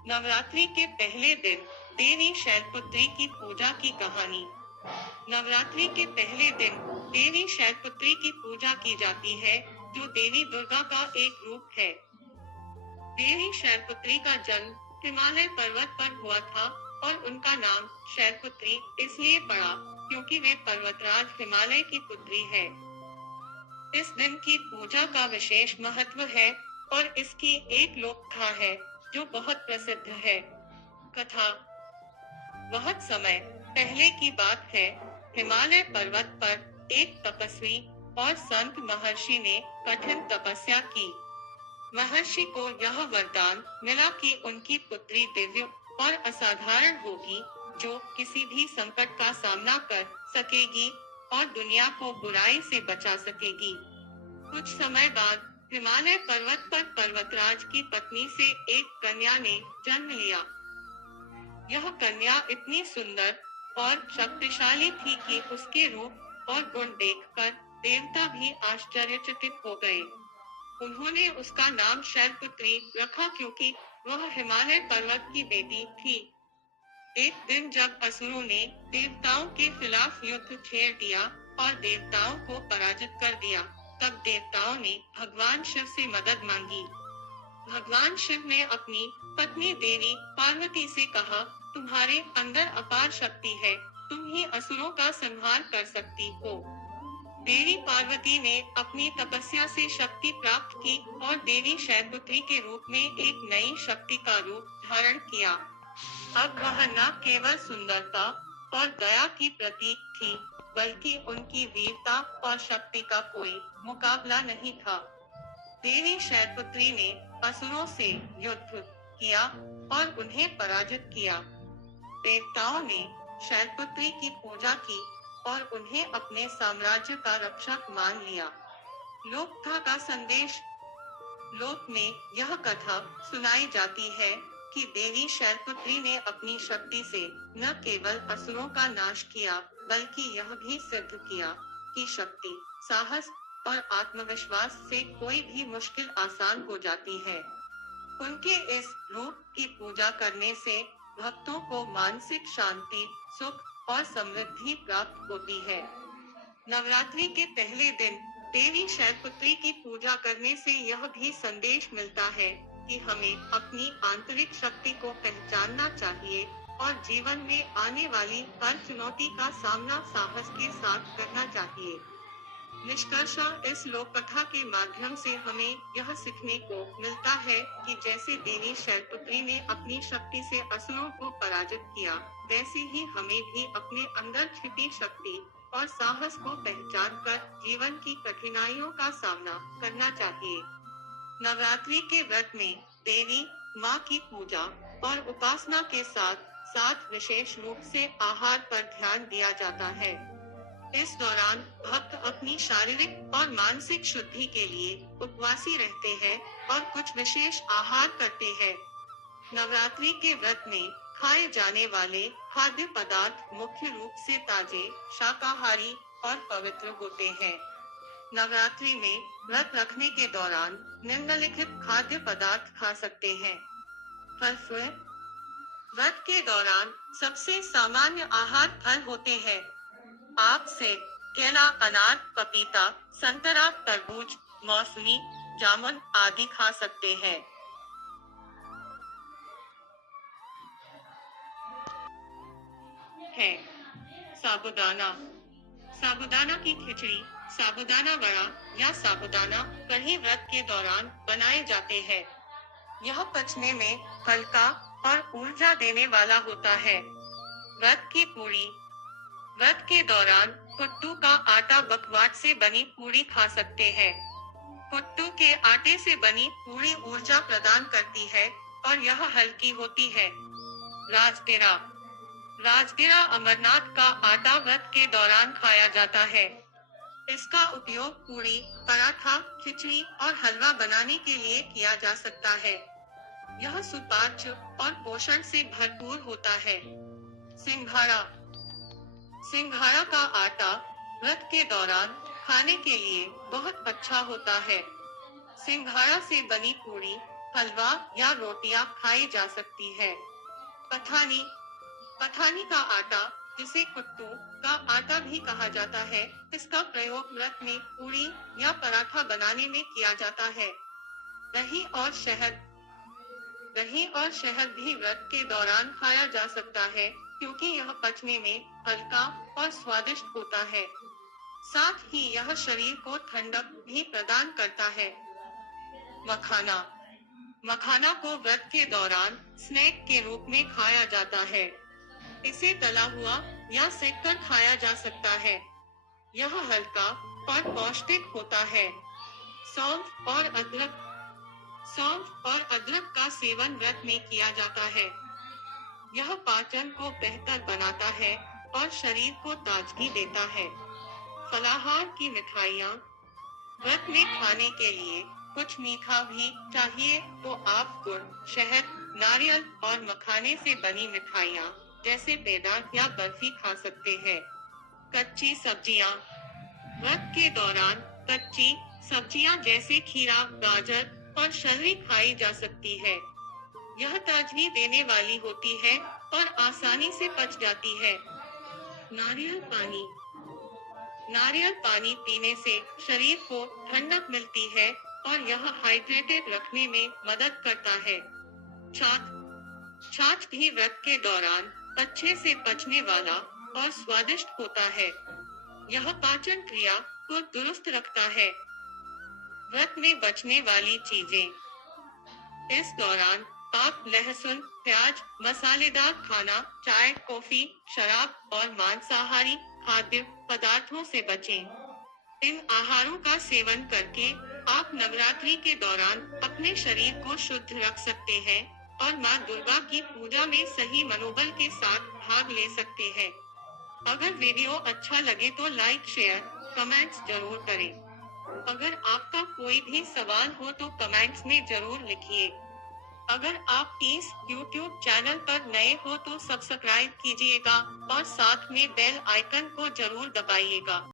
नवरात्रि के पहले दिन देवी शैलपुत्री की पूजा की कहानी। नवरात्रि के पहले दिन देवी शैलपुत्री की पूजा की जाती है, जो देवी दुर्गा का एक रूप है। देवी शैलपुत्री का जन्म हिमालय पर्वत पर हुआ था और उनका नाम शैलपुत्री इसलिए पड़ा क्योंकि वे पर्वतराज हिमालय की पुत्री है। इस दिन की पूजा का विशेष महत्व है और इसकी एक लोक कथा है जो बहुत प्रसिद्ध है। कथा। बहुत समय पहले की बात है, हिमालय पर्वत पर एक तपस्वी और संत महर्षि ने कठिन तपस्या की। महर्षि को यह वरदान मिला कि उनकी पुत्री दिव्य और असाधारण होगी, जो किसी भी संकट का सामना कर सकेगी और दुनिया को बुराई से बचा सकेगी। कुछ समय बाद हिमालय पर्वत पर पर्वतराज की पत्नी से एक कन्या ने जन्म लिया। यह कन्या इतनी सुंदर और शक्तिशाली थी कि उसके रूप और गुण देखकर देवता भी आश्चर्यचकित हो गए। उन्होंने उसका नाम शैलपुत्री रखा क्योंकि वह हिमालय पर्वत की बेटी थी। एक दिन जब असुरों ने देवताओं के खिलाफ युद्ध छेड़ दिया और देवताओं को पराजित कर दिया, तब देवताओं ने भगवान शिव से मदद मांगी। भगवान शिव ने अपनी पत्नी देवी पार्वती से कहा, तुम्हारे अंदर अपार शक्ति है, तुम ही असुरों का संहार कर सकती हो। देवी पार्वती ने अपनी तपस्या से शक्ति प्राप्त की और देवी शैलपुत्री के रूप में एक नई शक्ति का रूप धारण किया। अब वह न केवल सुंदरता और दया की प्रतीक थी, बल्कि उनकी वीरता और शक्ति का कोई मुकाबला नहीं था। देवी शैलपुत्री ने असुरों से युद्ध किया और उन्हें पराजित किया। देवताओं ने शैलपुत्री की पूजा की और उन्हें अपने साम्राज्य का रक्षक मान लिया। लोक कथा का संदेश। लोक में यह कथा सुनाई जाती है कि देवी शैलपुत्री ने अपनी शक्ति से न केवल असुरों का नाश किया, बल्कि यह भी सिद्ध किया कि शक्ति, साहस और आत्मविश्वास से कोई भी मुश्किल आसान हो जाती है। उनके इस रूप की पूजा करने से भक्तों को मानसिक शांति, सुख और समृद्धि प्राप्त होती है। नवरात्रि के पहले दिन देवी शैलपुत्री की पूजा करने से यह भी संदेश मिलता है कि हमें अपनी आंतरिक शक्ति को पहचानना चाहिए और जीवन में आने वाली हर चुनौती का सामना साहस के साथ करना चाहिए। निष्कर्षतः इस लोक कथा के माध्यम से हमें यह सीखने को मिलता है कि जैसे देवी शैलपुत्री ने अपनी शक्ति से असुरों को पराजित किया, वैसे ही हमें भी अपने अंदर छिपी शक्ति और साहस को पहचान कर जीवन की कठिनाइयों का सामना करना चाहिए। नवरात्रि के व्रत में देवी माँ की पूजा और उपासना के साथ साथ विशेष रूप से आहार पर ध्यान दिया जाता है। इस दौरान भक्त अपनी शारीरिक और मानसिक शुद्धि के लिए उपवासी रहते हैं और कुछ विशेष आहार करते हैं। नवरात्रि के व्रत में खाए जाने वाले खाद्य पदार्थ मुख्य रूप से ताजे, शाकाहारी और पवित्र होते हैं। नवरात्रि में व्रत रखने के दौरान निम्नलिखित खाद्य पदार्थ खा सकते हैं। फल। व्रत के दौरान सबसे सामान्य आहार फल होते हैं। आप सेब, केला, अनार, पपीता, संतरा, तरबूज, मौसमी, जामुन आदि खा सकते हैं। साबूदाना। साबूदाना की खिचड़ी, साबूदाना वड़ा या साबूदाना कढ़ी व्रत के दौरान बनाए जाते हैं। यह पचने में हल्का और ऊर्जा देने वाला होता है। व्रत की पूरी। व्रत के दौरान कुट्टू का आटा बकवाट से बनी पूरी खा सकते हैं। कुट्टू के आटे से बनी पूरी ऊर्जा प्रदान करती है और यह हल्की होती है। राजगिरा। राजगिरा अमरनाथ का आटा व्रत के दौरान खाया जाता है। इसका उपयोग पूरी, पराठा, खिचड़ी और हलवा बनाने के लिए किया जा सकता है। यह सुपाच्य और पोषण से भरपूर होता है। सिंघाड़ा। सिंघाड़ा का आटा व्रत के दौरान खाने के लिए बहुत अच्छा होता है। सिंघाड़ा से बनी पूरी हलवा या रोटियां खाई जा सकती है। पठानी पठानी का आटा, जिसे कुट्टू का आटा भी कहा जाता है, इसका प्रयोग व्रत में पूरी या पराठा बनाने में किया जाता है। दही और शहद दही और शहद भी व्रत के दौरान खाया जा सकता है, क्योंकि यह पचने में हल्का और स्वादिष्ट होता है। साथ ही यह शरीर को ठंडक भी प्रदान करता है। मखाना मखाना को व्रत के दौरान स्नैक के रूप में खाया जाता है। इसे तला हुआ या सेककर खाया जा सकता है। यह हल्का और पौष्टिक होता है। सौंफ और अदरक सौंफ और अदरक का सेवन व्रत में किया जाता है। यह पाचन को बेहतर बनाता है और शरीर को ताजगी देता है। फलाहार की मिठाइयाँ व्रत में खाने के लिए कुछ मीठा भी चाहिए, तो आप गुड़, शहद, नारियल और मखाने से बनी मिठाइयाँ जैसे पेड़ा या बर्फी खा सकते हैं। कच्ची सब्जियाँ व्रत के दौरान कच्ची सब्जियाँ जैसे खीरा, गाजर और शलरी खाई जा सकती है। यह ताजगी देने वाली होती है और आसानी से पच जाती है। नारियल पानी नारियल पानी पीने से शरीर को ठंडक मिलती है और यह हाइड्रेटेड रखने में मदद करता है। छाछ भी व्रत के दौरान अच्छे से पचने वाला और स्वादिष्ट होता है। यह पाचन क्रिया को दुरुस्त रखता है। व्रत में बचने वाली चीजें। इस दौरान आप लहसुन, प्याज, मसालेदार खाना, चाय, कॉफी, शराब और मांसाहारी खाद्य पदार्थों से बचें। इन आहारों का सेवन करके आप नवरात्रि के दौरान अपने शरीर को शुद्ध रख सकते हैं और माँ दुर्गा की पूजा में सही मनोबल के साथ भाग ले सकते हैं। अगर वीडियो अच्छा लगे तो लाइक, शेयर, कमेंट्स जरूर करें। अगर आपका कोई भी सवाल हो तो कमेंट्स में जरूर लिखिए। अगर आप इस YouTube चैनल पर नए हो तो सब्सक्राइब कीजिएगा और साथ में बेल आइकन को जरूर दबाइएगा।